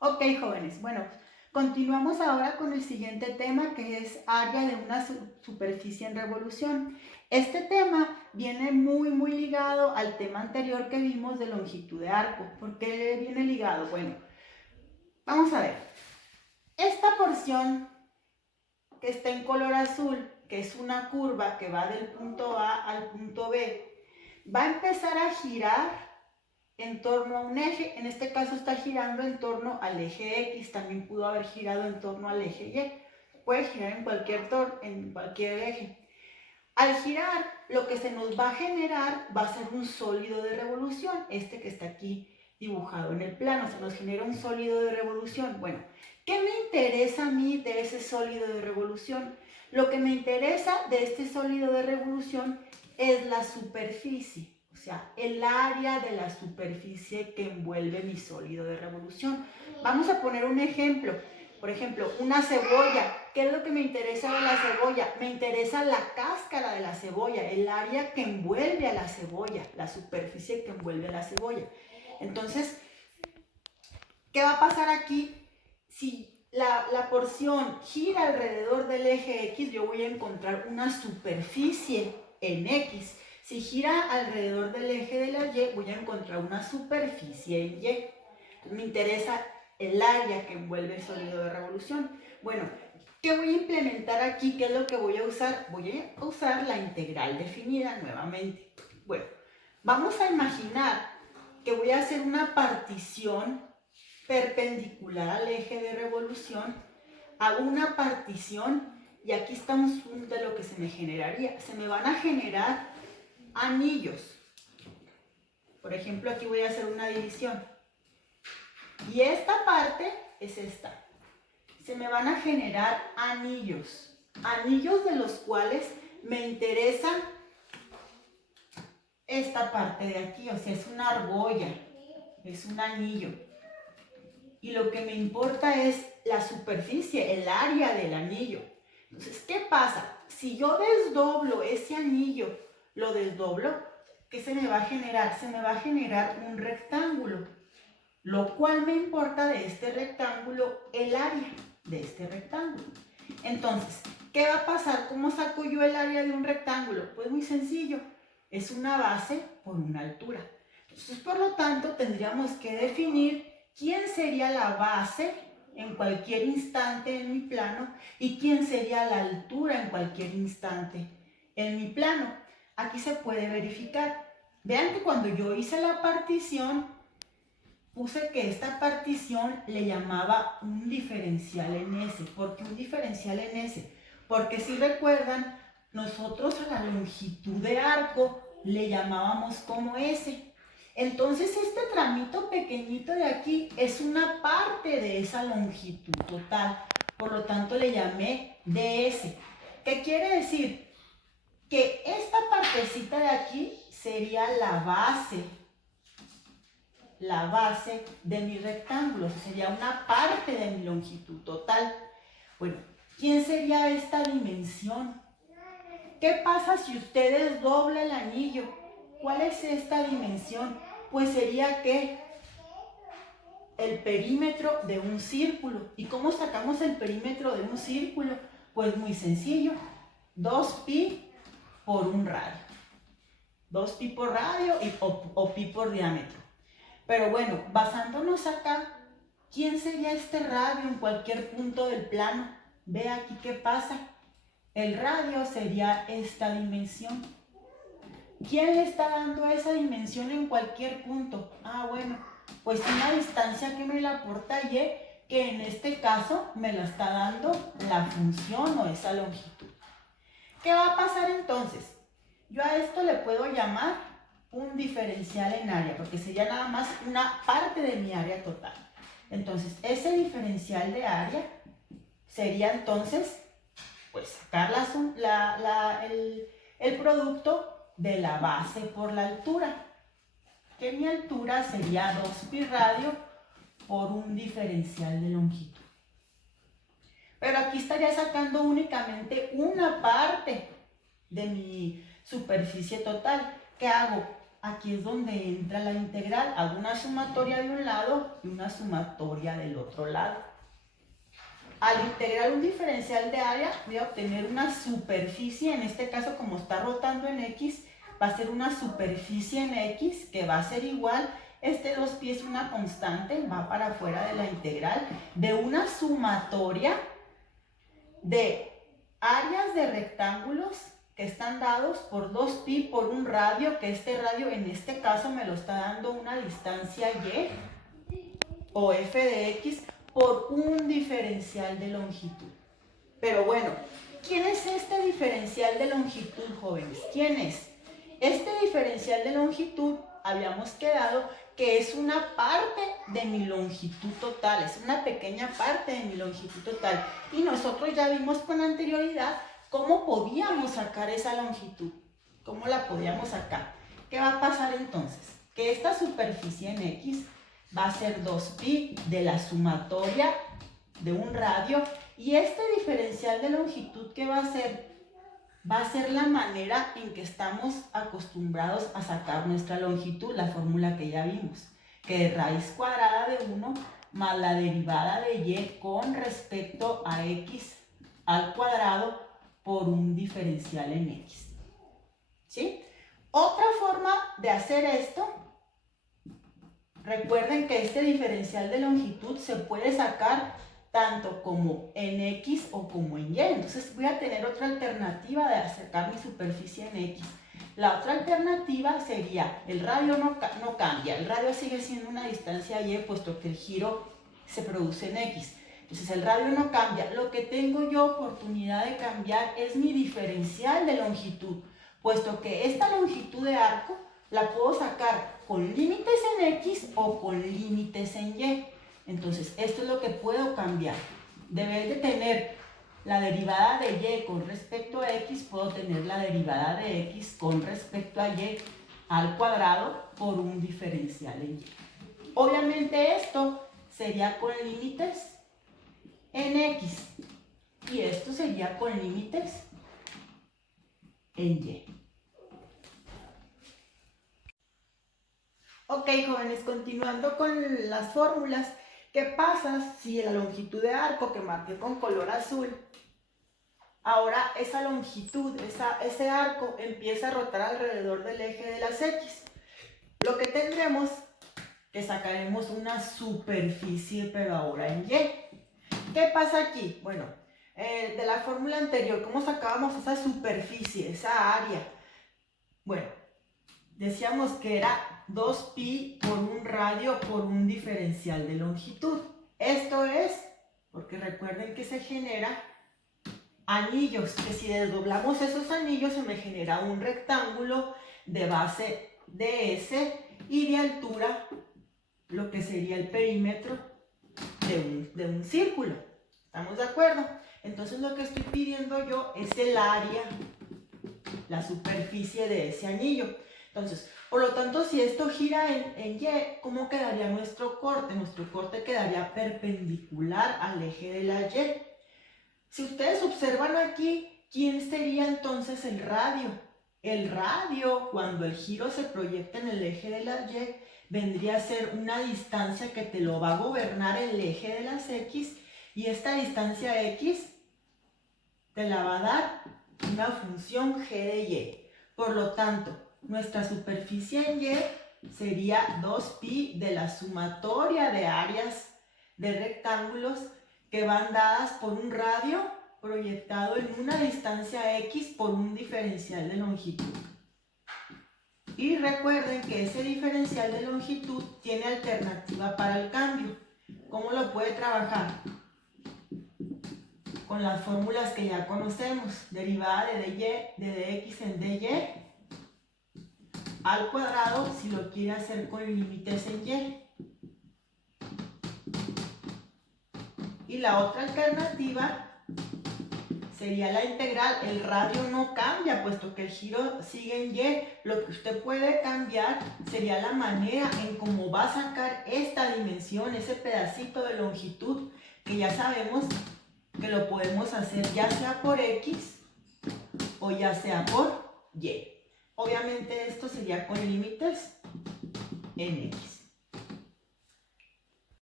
Ok, jóvenes, bueno, continuamos ahora con el siguiente tema que es área de una superficie en revolución. Este tema viene muy ligado al tema anterior que vimos de longitud de arco. ¿Por qué viene ligado? Bueno, vamos a ver. Esta porción que está en color azul, que es una curva que va del punto A al punto B, va a empezar a girar en torno a un eje. En este caso está girando en torno al eje X, también pudo haber girado en torno al eje Y. Puede girar en cualquier eje. Al girar, lo que se nos va a generar va a ser un sólido de revolución, este que está aquí dibujado en el plano, se nos genera un sólido de revolución. Bueno, ¿qué me interesa a mí de ese sólido de revolución? Lo que me interesa de este sólido de revolución es la superficie, o sea, el área de la superficie que envuelve mi sólido de revolución. Vamos a poner un ejemplo. Por ejemplo, una cebolla. ¿Qué es lo que me interesa de la cebolla? Me interesa la cáscara de la cebolla, el área que envuelve a la cebolla, la superficie que envuelve a la cebolla. Entonces, ¿qué va a pasar aquí? Si la porción gira alrededor del eje X, yo voy a encontrar una superficie en X. Si gira alrededor del eje de la Y, voy a encontrar una superficie en Y. Entonces, me interesa el área que envuelve el sólido de revolución. Bueno, ¿qué voy a implementar aquí? ¿Qué es lo que voy a usar? Voy a usar la integral definida nuevamente. Bueno, vamos a imaginar que voy a hacer una partición perpendicular al eje de revolución. Hago una partición y aquí está un zoom de lo que se me generaría. Se me van a generar anillos. Por ejemplo, aquí voy a hacer una división. Y esta parte es esta. Se me van a generar anillos. Anillos de los cuales me interesa esta parte de aquí. O sea, es una argolla. Es un anillo. Y lo que me importa es la superficie, el área del anillo. Entonces, ¿qué pasa? Si yo desdoblo ese anillo, lo desdoblo, ¿qué se me va a generar? Se me va a generar un rectángulo. Lo cual me importa de este rectángulo el área de este rectángulo. Entonces, ¿qué va a pasar? ¿Cómo saco yo el área de un rectángulo? Pues muy sencillo, es una base por una altura. Entonces, por lo tanto, tendríamos que definir quién sería la base en cualquier instante en mi plano y quién sería la altura en cualquier instante en mi plano. Aquí se puede verificar. Vean que cuando yo hice la partición, puse que esta partición le llamaba un diferencial en S. ¿Por qué un diferencial en S? Porque si recuerdan, nosotros a la longitud de arco le llamábamos como S. Entonces este tramito pequeñito de aquí es una parte de esa longitud total. Por lo tanto le llamé ds. ¿Qué quiere decir? Que esta partecita de aquí sería la base de mi rectángulo, sería una parte de mi longitud total. Bueno, ¿quién sería esta dimensión? ¿Qué pasa si ustedes doblan el anillo? ¿Cuál es esta dimensión? Pues sería que el perímetro de un círculo. ¿Y cómo sacamos el perímetro de un círculo? Pues muy sencillo, 2pi por un radio. 2pi por radio o pi por diámetro. Pero bueno, basándonos acá, ¿quién sería este radio en cualquier punto del plano? Ve aquí qué pasa. El radio sería esta dimensión. ¿Quién le está dando esa dimensión en cualquier punto? Ah, bueno, pues una distancia que me la aporta Y, que en este caso me la está dando la función o esa longitud. ¿Qué va a pasar entonces? Yo a esto le puedo llamar un diferencial en área, porque sería nada más una parte de mi área total. Entonces, ese diferencial de área sería entonces, pues sacar el producto de la base por la altura, que mi altura sería 2pi radio por un diferencial de longitud. Pero aquí estaría sacando únicamente una parte de mi superficie total. ¿Qué hago? aquí es donde entra la integral. Hago una sumatoria de un lado y una sumatoria del otro lado. Al integrar un diferencial de área, voy a obtener una superficie, en este caso como está rotando en X, va a ser una superficie en X que va a ser igual, este 2pi es una constante, va para afuera de la integral, de una sumatoria de áreas de rectángulos que están dados por 2pi por un radio, que este radio en este caso me lo está dando una distancia y o f de x por un diferencial de longitud. Pero bueno, ¿quién es este diferencial de longitud, jóvenes? ¿Quién es? Este diferencial de longitud, habíamos quedado que es una parte de mi longitud total, es una pequeña parte de mi longitud total. Y nosotros ya vimos con anterioridad cómo podíamos sacar esa longitud, cómo la podíamos sacar. ¿Qué va a pasar entonces? Que esta superficie en X va a ser 2pi de la sumatoria de un radio, y este diferencial de longitud, ¿qué va a ser? Va a ser la manera en que estamos acostumbrados a sacar nuestra longitud, la fórmula que ya vimos, que es raíz cuadrada de 1 más la derivada de y con respecto a x al cuadrado por un diferencial en x. ¿Sí? Otra forma de hacer esto, recuerden que este diferencial de longitud se puede sacar tanto como en X o como en Y. Entonces voy a tener otra alternativa de sacar mi superficie en X. La otra alternativa sería, el radio no cambia, el radio sigue siendo una distancia Y, puesto que el giro se produce en X. Entonces el radio no cambia. Lo que tengo yo oportunidad de cambiar es mi diferencial de longitud, puesto que esta longitud de arco la puedo sacar con límites en X o con límites en Y. Entonces, esto es lo que puedo cambiar. Debe de tener la derivada de y con respecto a x, puedo tener la derivada de x con respecto a y al cuadrado por un diferencial en y. Obviamente esto sería con límites en x y esto sería con límites en y. Ok, jóvenes, continuando con las fórmulas. ¿Qué pasa si la longitud de arco que marqué con color azul, ahora esa longitud, ese arco empieza a rotar alrededor del eje de las X? Lo que tendremos que sacaremos una superficie, pero ahora en Y. ¿Qué pasa aquí? Bueno, de la fórmula anterior, ¿cómo sacábamos esa superficie, esa área? Bueno, decíamos que era 2pi por un radio por un diferencial de longitud. Esto es porque recuerden que se genera anillos, que si desdoblamos esos anillos se me genera un rectángulo de base ds y de altura lo que sería el perímetro de un círculo. ¿Estamos de acuerdo? Entonces lo que estoy pidiendo yo es el área, la superficie de ese anillo. Entonces, por lo tanto, si esto gira en Y, ¿cómo quedaría nuestro corte? Nuestro corte quedaría perpendicular al eje de la Y. Si ustedes observan aquí, ¿quién sería entonces el radio? El radio, cuando el giro se proyecta en el eje de la Y, vendría a ser una distancia que te lo va a gobernar el eje de las X, y esta distancia X te la va a dar una función g de Y. Por lo tanto, nuestra superficie en Y sería 2pi de la sumatoria de áreas de rectángulos que van dadas por un radio proyectado en una distancia X por un diferencial de longitud. Y recuerden que ese diferencial de longitud tiene alternativa para el cambio. ¿Cómo lo puede trabajar? Con las fórmulas que ya conocemos. Derivada de dx en dy al cuadrado si lo quiere hacer con límites en y. Y la otra alternativa sería la integral. El radio no cambia, puesto que el giro sigue en y. Lo que usted puede cambiar sería la manera en cómo va a sacar esta dimensión, ese pedacito de longitud, que ya sabemos que lo podemos hacer ya sea por x o ya sea por y. Obviamente esto sería con límites en X.